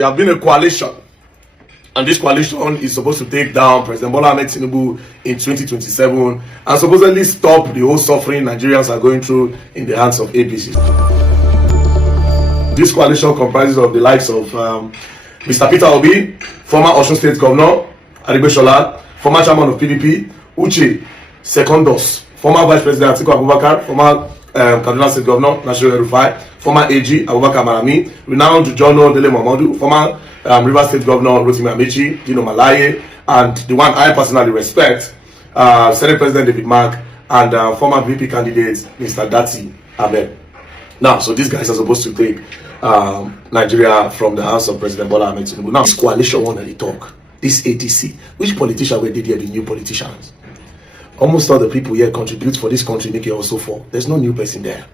There have been a coalition, and this coalition is supposed to take down President Bola Ahmed Tinubu in 2027 and supposedly stop the whole suffering Nigerians are going through in the hands of APC. This coalition comprises of the likes of Mr. Peter Obi, former Osun State Governor, Shola, former chairman of PDP, Uche Secondus, former Vice President Atiku Abubakar, former Kaduna State Governor, National Rufai, former AG Abubakar Malami, renowned Jono Dele Momodu, former Rivers State Governor Rotimi Amechi, Dino Malaye, and the one I personally respect, Senate President David Mark, and former VP candidate Mr. Dati Abel. Now, so these guys are supposed to take Nigeria from the hands of President Bola Ahmed Tinubu. Now, this coalition one that they talk, this ATC, which politician were they there, the new politicians? Almost all the people here contribute for this country, make it also for. There's no new person there.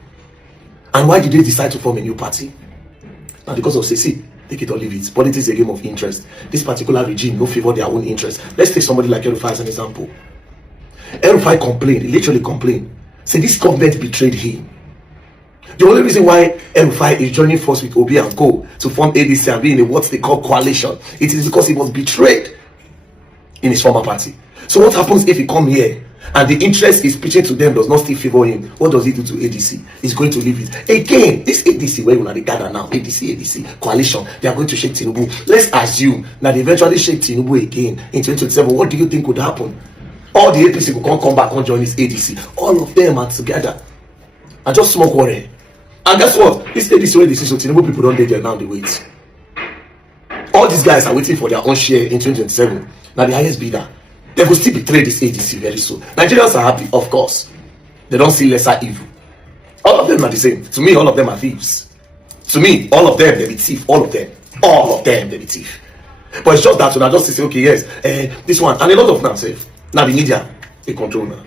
And why did they decide to form a new party? Now, because of CC, take it or leave it. Politics is a game of interest. This particular regime no favor their own interest. Let's take somebody like El-Rufai as an example. El-Rufai complained, he literally complained. Say this government betrayed him. The only reason why El-Rufai is joining force with Obi and Co to form ADC and be in a what they call coalition, it is because he was betrayed in his former party. So what happens if he come here and the interest he's pitching to them does not still favor him? What does he do to ADC? He's going to leave it. Again, this ADC where we gather now, ADC coalition, they are going to shake Tinubu. Let's assume that they eventually shake Tinubu again in 2027. What do you think would happen? All the APC will come back and join this ADC. All of them are together and just smoke water. And guess what? This ADC where they see, so Tinubu people don't there now, they wait. All these guys are waiting for their own share in 2027. Now the highest bidder, they will still betray this ADC very soon. Nigerians are happy, of course. They don't see lesser evil. All of them are the same. To me, all of them are thieves. To me, all of them, they be thief. All of them, they be thief. But it's just that when I just say, okay, yes, this one, and a lot of them say, now the media, they control now.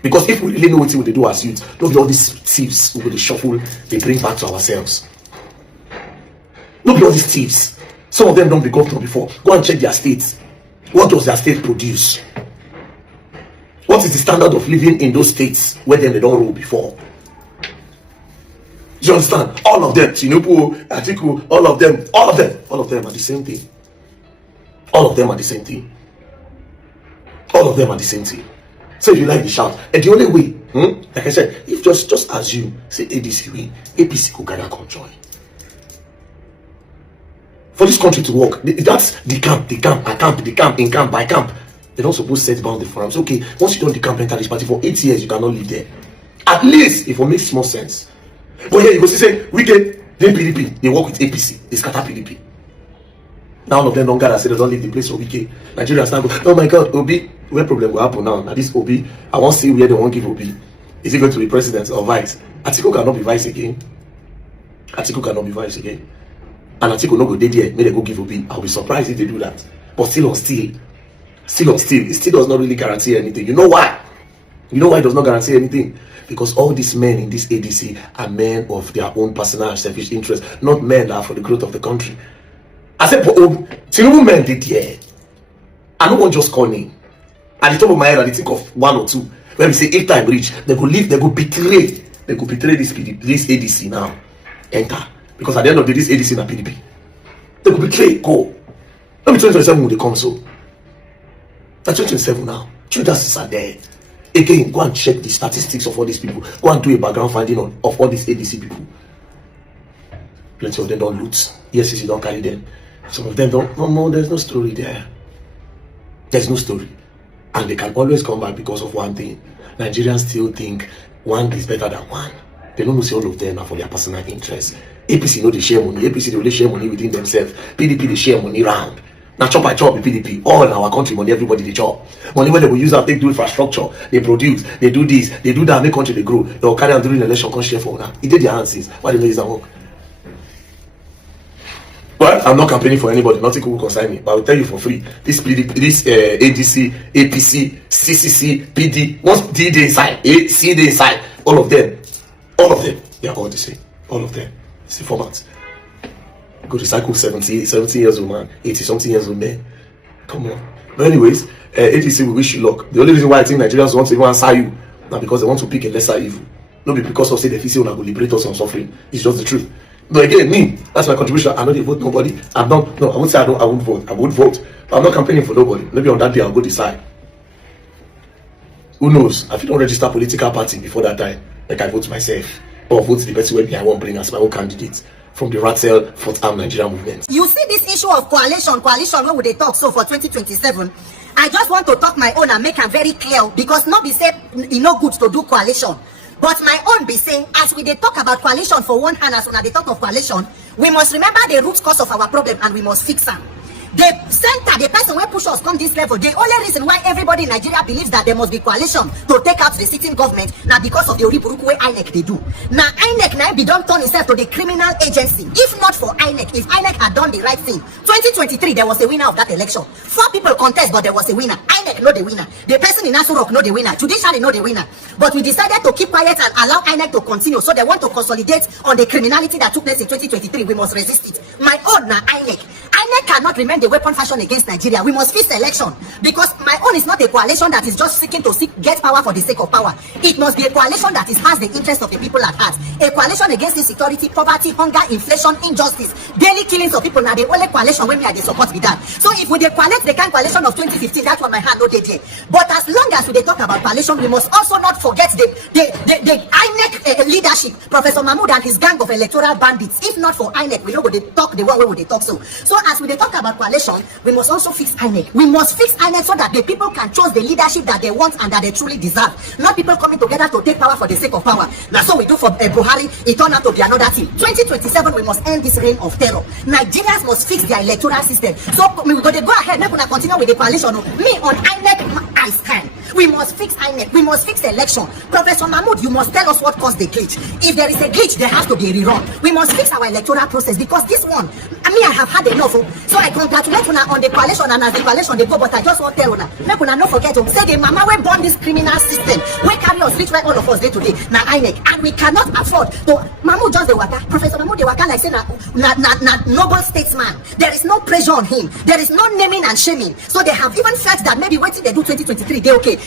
Because if we really know what they do as youth, don't be all these thieves who will shuffle, they bring back to ourselves. Don't be all these thieves. Some of them don't be governor before. Go and check their states. What does their state produce? What is the standard of living in those states where they don't rule before? Do you understand? All of them, Tinubu, Atiku, all of them are the same thing. All of them are the same thing. All of them are the same thing. So if you like the shout, and the only way, like I said, if just assume, say ADC win, APC could gather control. For this country to work, that's the camp, in camp, by camp. They don't suppose set bound the forums. Okay, once you don't decamp enter this party for 8 years, you cannot live there. At least, if it makes more sense. But here you go say, we get then PDP, they work with APC, they scatter PDP. Now all of them don't gather, say they don't leave the place for Wike. Nigerians now go, oh my God, Obi, where problem will happen now? Now this Obi, I won't see where they won't give Obi. Is he going to be president or vice? Atiku cannot be vice again. Atiku cannot be vice again. And Atiku no go dey there, may they go give Obi. I'll be surprised if they do that. But still, it still does not really guarantee anything. You know why? You know why it does not guarantee anything? Because all these men in this ADC are men of their own personal and selfish interest, not men that are for the growth of the country. I said, Tinubu men did here. I don't want just call name. At the top of my head, I think of one or two. When we say if time reach, they go leave, they go betray this ADC now. Enter. Because at the end of the day, this ADC na PDP. They could betray, go. Let me 2027 when they come so. That's 2027 now. Judas are there. Again, go and check the statistics of all these people. Go and do a background finding of all these ADC people. Plenty of them don't loot. Yes, you don't carry them. Some of them don't. No, there's no story there. There's no story. And they can always come back because of one thing. Nigerians still think one is better than one. They don't see all of them are for their personal interests. APC know they share money. APC they only share money within themselves. PDP they share money round. Now chop by chop with PDP. All in our country money, everybody they chop. Money when they will use that, they do infrastructure, they produce, they do this, they do that, make country they grow. They will carry on during election, come share for now. It did their hands. Why they don't use that work? Well, I'm not campaigning for anybody, nothing will concern me, but I will tell you for free. This PDP, this ADC, APC, CCC, PD, once D they inside, A, C they inside, all of them, they are all the same. All of them. It's the format. Go to cycle 70 years old man, 80 something years old man. Come on. But anyways, ADC we wish you luck. The only reason why I think Nigerians want to even answer you now because they want to pick a lesser evil. Not because of say the physical will liberate us from suffering. It's just the truth. But again, me, that's my contribution. I know they vote nobody. I won't say I won't vote. I would vote. But I'm not campaigning for nobody. Maybe on that day I'll go decide. Who knows? I don't register a political party before that time. Like I vote myself. Or vote the person where I won't bring as my own candidate from the Rattle Fourth Arm Nigerian movement. You see this issue of coalition, when would they talk so for 2027? I just want to talk my own and make it very clear, because not be say it's no good to do coalition. But my own be saying, as we they talk about coalition for one hand, as when they talk of coalition, we must remember the root cause of our problem and we must fix them. The center, the person who push us come this level, the only reason why everybody in Nigeria believes that there must be coalition to take out the sitting government, now because of the Oriburuku way INEC they do. Now INEC now be done turn itself to the criminal agency. If not for INEC, if INEC had done the right thing, 2023 there was a winner of that election. 4 people contest, but there was a winner. INEC know the winner. The person in Sh0ck know the winner. Judiciary know the winner. But we decided to keep quiet and allow INEC to continue. So they want to consolidate on the criminality that took place in 2023. We must resist it. My own now INEC. INEC cannot remain the weapon fashion against Nigeria. We must fix election, because my own is not a coalition that is just seeking to get power for the sake of power. It must be a coalition that has the interest of the people at heart. A coalition against insecurity, poverty, hunger, inflation, injustice, daily killings of people. Now the only coalition when we are the support with that. So if we coalesce the kind coalition of 2015, that's what my hand no did here. But as long as we talk about coalition, we must also not forget the INEC leadership, Professor Mahmoud and his gang of electoral bandits. If not for INEC, we know what they talk, the one way they talk. So as we talk about coalition, we must also fix INEC. We must fix INEC so that the people can choose the leadership that they want and that they truly deserve. Not people coming together to take power for the sake of power. Now, so we do for Buhari, it turned out to be another thing. 2027, we must end this reign of terror. Nigerians must fix their electoral system. So we're going to go ahead, we're going to continue with the coalition. Me on INEC, I stand. We must fix INEC. We must fix the election. Professor Mahmoud, you must tell us what caused the glitch. If there is a glitch, there has to be a rerun. We must fix our electoral process, because this one, I have had enough. So I congratulate una on the coalition, and as the coalition they go, but I just want to tell una, make una not forget to say the mama we born this criminal system. We carry us reach where all of us day today. Now INEC, and we cannot afford to Mahmoud just the waka. Professor Mahmoud the waka like say na noble statesman. There is no pressure on him. There is no naming and shaming. So they have even felt that maybe waiting they do 2023, they okay.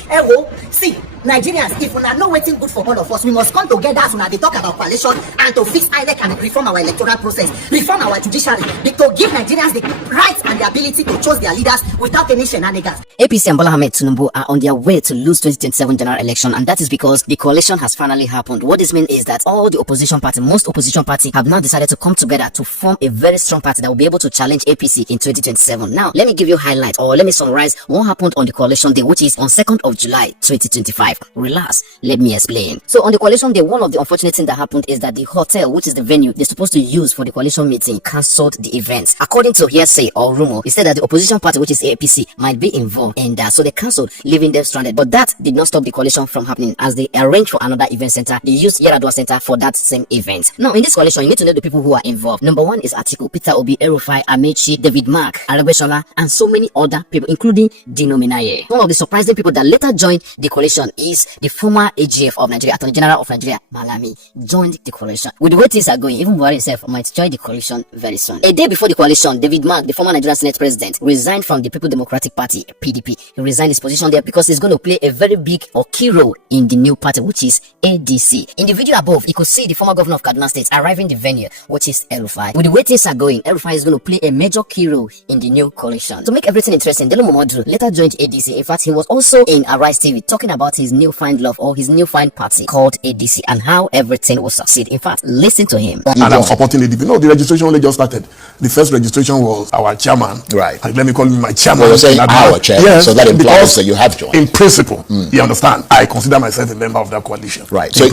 See, Nigerians, if we are not waiting good for all of us, we must come together as they talk about coalition and to fix INEC and reform our electoral process, reform our judiciary, to give Nigerians the rights and the ability to choose their leaders without any shenanigans. APC and Bola Ahmed Tinubu are on their way to lose 2027 general election, and that is because the coalition has finally happened. What this means is that all the opposition party, most opposition party, have now decided to come together to form a very strong party that will be able to challenge APC in 2027. Now, let me give you highlights, or let me summarize what happened on the coalition day, which is on 2nd of July 2025. Relax, let me explain. So on the coalition day, one of the unfortunate things that happened is that the hotel, which is the venue they're supposed to use for the coalition meeting, cancelled the event. According to hearsay or rumor, it said that the opposition party, which is APC, might be involved in that, so they cancelled, leaving them stranded. But that did not stop the coalition from happening, as they arranged for another event center. They used Yaradua Center for that same event. Now, in this coalition, you need to know the people who are involved. Number 1 is Atiku, Peter Obi, Erufai, Amechi, David Mark, Aregbesola, and so many other people, including Dino Minaye. One of the surprising people that later joined the coalition is the former AGF of Nigeria, Attorney General of Nigeria, Malami, joined the coalition. With the way things are going, even Buhari himself might join the coalition very soon. A day before the coalition, David Mark, the former Nigerian Senate President, resigned from the People Democratic Party, PDP. He resigned his position there because he's going to play a very big or key role in the new party, which is ADC. In the video above, you could see the former governor of Kaduna State arriving the venue, which is Erufai. With the way things are going, Erufai is going to play a major key role in the new coalition. To make everything interesting, Delo Momodu later joined ADC. In fact, he was also in Arise TV talking about his newfound love or his newfound party called ADC and how everything will succeed. In fact, listen to him. And I'm supporting ADP. No, the registration only just started. The first registration was our chairman. Right. And let me call him my chairman. Well, you're saying our chairman, yes, so that implies that you have joined. In principle, you understand, I consider myself a member of that coalition. Right. So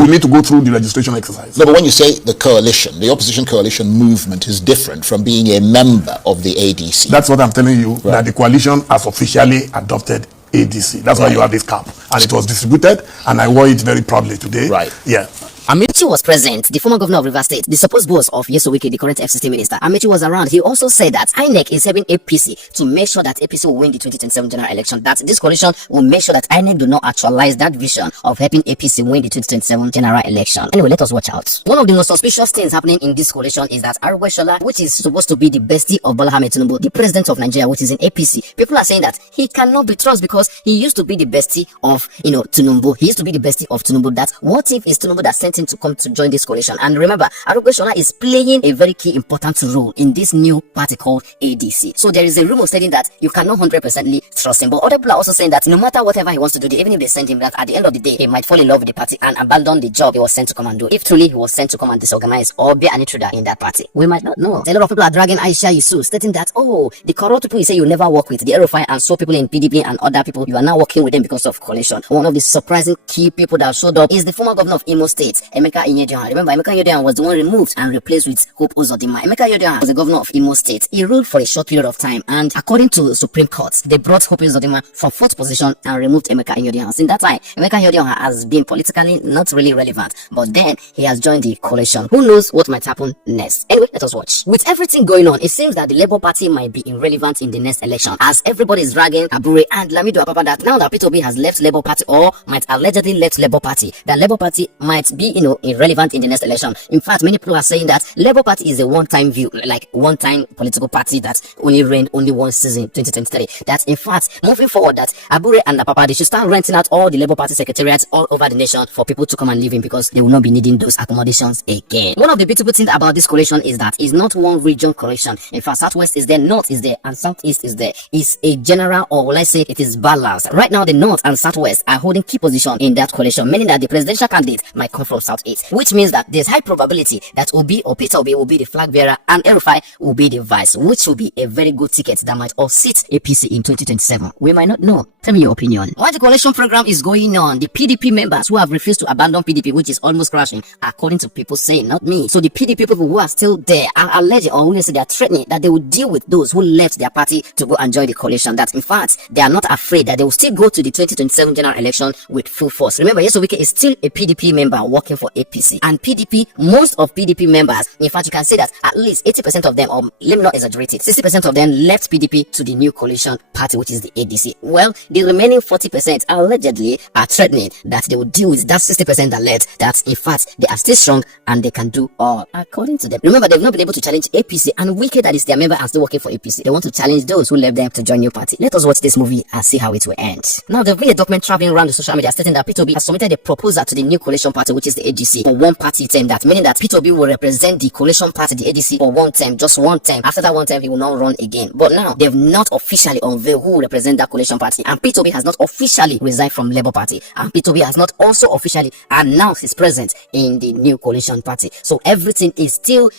we need to go through the registration exercise. No, but when you say the coalition, the opposition coalition movement is different from being a member of the ADC. That's what I'm telling you, that the coalition has officially adopted ADC. That's why you have this cap. And it was distributed, and I wore it very proudly today. Right. Yeah. Amechi was present, the former governor of Rivers State, the supposed boss of Sh0ck, the current FCT minister. Amechi was around. He also said that INEC is helping APC to make sure that APC will win the 2027 general election, that this coalition will make sure that INEC do not actualize that vision of helping APC win the 2027 general election. Anyway, let us watch out. One of the most suspicious things happening in this coalition is that Aregbesola, which is supposed to be the bestie of Bola Ahmed Tinubu, the president of Nigeria, which is in APC, people are saying that he cannot be trusted because he used to be the bestie of, Tinubu. He used to be the bestie of Tinubu. That what if it's Tinubu that sent want him to come to join this coalition. And remember, Arugbe is playing a very key important role in this new party called ADC. So there is a rumor stating that you cannot 100% trust him. But other people are also saying that no matter whatever he wants to do, even if they send him, that at the end of the day, he might fall in love with the party and abandon the job he was sent to come and do. If truly he was sent to come and disorganize or be an intruder in that party, we might not know. A lot of people are dragging Aisha Yusuf, stating that, oh, the corrupt people you say you never work with, the Erufai and so people in PDP and other people, you are now working with them because of coalition. One of the surprising key people that showed up is the former governor of Imo State, Emeka Inyedion. Remember, Emeka Inyedion was the one removed and replaced with Hope Uzodinma. Emeka Inyedion was the governor of Imo State. He ruled for a short period of time, and according to the Supreme Court, they brought Hope Uzodinma from 4th position and removed Emeka Inyedion. Since that time, Emeka Inyedion has been politically not really relevant, but then he has joined the coalition. Who knows what might happen next? Anyway, let us watch. With everything going on, it seems that the Labour Party might be irrelevant in the next election, as everybody is dragging Abure and Lamido Apapa that now that Peter Obi has left Labour Party or might allegedly left Labour Party, that Labour Party might be, irrelevant in the next election. In fact, many people are saying that Labour Party is a one-time view, like one-time political party that only reigned only one season, 2023. That in fact, moving forward, that Abure and Apapa, they should start renting out all the Labour Party secretariats all over the nation for people to come and live in, because they will not be needing those accommodations again. One of the beautiful things about this coalition is that it's not one region coalition. In fact, Southwest is there, North is there, and Southeast is there. It's a general, or let's say it is balanced. Right now, the North and Southwest are holding key position in that coalition, meaning that the presidential candidate might come from Southeast, which means that there's high probability that Obi or Peter Obi will be the flag bearer and Erufai will be the vice, which will be a very good ticket that might offset APC in 2027. We might not know. Tell me your opinion. While the coalition program is going on, the PDP members who have refused to abandon PDP, which is almost crashing, according to people saying, not me. So the PDP people who are still there are alleging, or they say they are threatening that they will deal with those who left their party to go and join the coalition. That in fact, they are not afraid that they will still go to the 2027 general election with full force. Remember, Yesowike is still a PDP member working for APC. And PDP, most of PDP members, in fact, you can say that at least 80% of them, or let me not exaggerate it, 60% of them left PDP to the new coalition party, which is the ADC. Well, the remaining 40% allegedly are threatening that they will deal with that 60% that left, that in fact, they are still strong and they can do all according to them. Remember, they've not been able to challenge APC, and Wike, that is their member and still working for APC, they want to challenge those who left them to join new party. Let us watch this movie and see how it will end. Now, there's been a document traveling around the social media stating that Peter Obi has submitted a proposal to the new coalition party, which is the ADC, for one party term, that meaning that Peter Obi will represent the coalition party, the ADC, for one term, just one term. After that one term, he will not run again. But now, they've not officially unveiled who will represent that coalition party, and Peter Obi has not officially resigned from Labour Party, and Peter Obi has not also officially announced his presence in the new coalition party. So everything is still,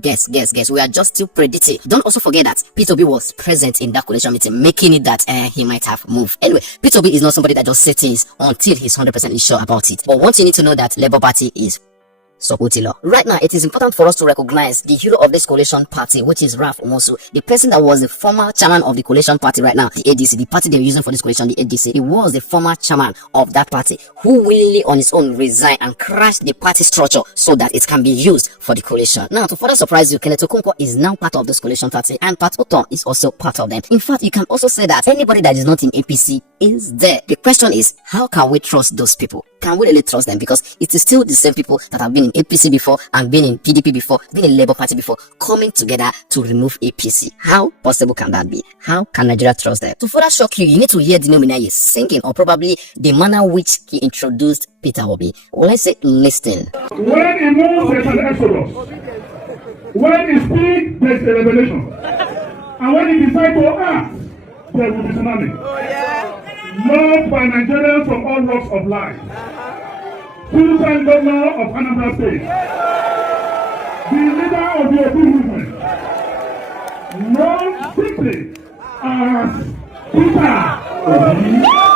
guess. We are just still predicting. Don't also forget that Peter Obi was present in that coalition meeting, making it that he might have moved. Anyway, Peter Obi is not somebody that just says things until he's 100% sure about it. But one thing you need to know, that Labour Party is Sokotilo. Right now, it is important for us to recognize the hero of this coalition party, which is Ralph Omosu, the person that was the former chairman of the coalition party right now, the ADC, the party they're using for this coalition, the ADC. He was the former chairman of that party, who willingly on his own resigned and crashed the party structure so that it can be used for the coalition. Now, to further surprise you, Kenneth Okonkwo is now part of this coalition party, and Pat Oton is also part of them. In fact, you can also say that anybody that is not in APC is there. The question is, how can we trust those people? Can we really trust them? Because it is still the same people that have been in APC before and been in PDP before, been in Labour Party before, coming together to remove APC. How possible can that be? How can Nigeria trust them? To further shock you, you need to hear the Nominee singing, or probably the manner which he introduced Peter Obi. Well, let's say, listen. When he moves, there's an exodus. When he speaks, there's a revelation. And when he decides to act, there will be tsunami. Loved by Nigerians from all walks of life. Full-time governor of Anambra State. The leader of the Obi movement. Known simply as Peter Obi.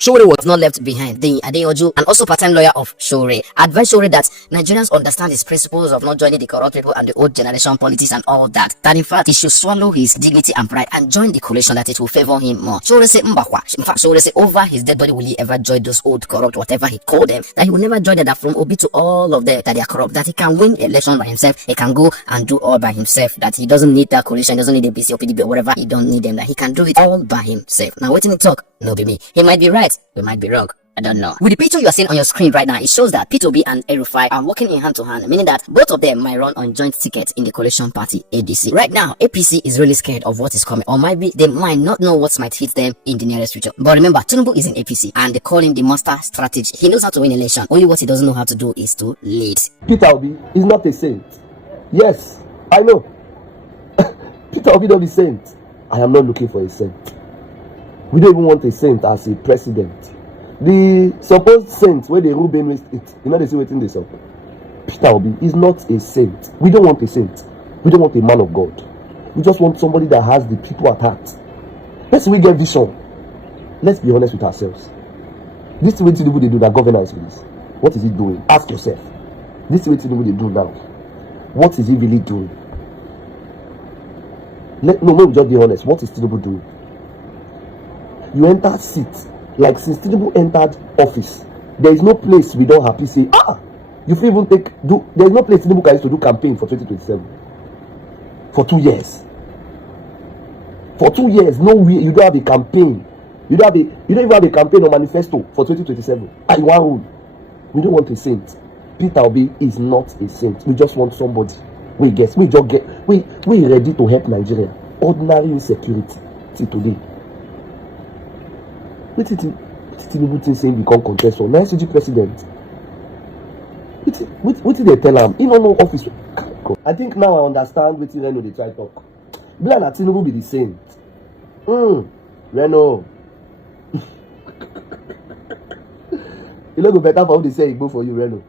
Showore was not left behind. The Adeoju, and also part-time lawyer of Showore, advised Showore that Nigerians understand his principles of not joining the corrupt people and the old generation politics and all that. That in fact, he should swallow his dignity and pride and join the coalition, that it will favor him more. Showore said, Mbakwa. In fact, Showore said, over his dead body will he ever join those old corrupt, whatever he called them, that he will never join them, that from Obi to all of them, that they are corrupt, that he can win election by himself, he can go and do all by himself, that he doesn't need that coalition, doesn't need a BC or PDB or whatever, he don't need them, that he can do it all by himself. Now, waiting to talk, no be me. He might be right, we might be wrong. I don't know. With the picture you are seeing on your screen right now, it shows that Peter Obi and El-Rufai are working in hand to hand, meaning that both of them might run on joint tickets in the coalition party ADC. Right now, APC is really scared of what is coming, or might be they might not know what might hit them in the nearest future. But remember, Tinubu is in APC and they call him the master strategist. He knows how to win election. Only what he doesn't know how to do is to lead. Peter Obi is not a saint. Yes, I know. Peter Obi don't be saint. I am not looking for a saint. We don't even want a saint as a president. The supposed saint where they rule Benue State, you know they say waiting this up. Peter Obi is not a saint. We don't want a saint. We don't want a man of God. We just want somebody that has the people at heart. Let's we get vision. Let's be honest with ourselves. This is what Tinubu they do that governance is. What is he doing? Ask yourself. This is what Tinubu they do now. What is he really doing? Let me just be honest. What is Tinubu doing? You enter seat. Like since Tinubu entered office, there is no place we don't happy say, you feel even there is no place Tinubu can use to do campaign for 2027. For 2 years. For 2 years, no way you don't have a campaign. You don't even have a campaign or manifesto for 2027. I want. We don't want a saint. Peter Obi is not a saint. We just want somebody. We ready to help Nigeria. Ordinary insecurity till today. What did Tinubu think saying become contest for Nigerian president? What did they tell him? Even no office. I think now I understand what Reno they try talk. Blah na Tinubu be the saint. Reno. You know go better for what they say it go for you, Reno.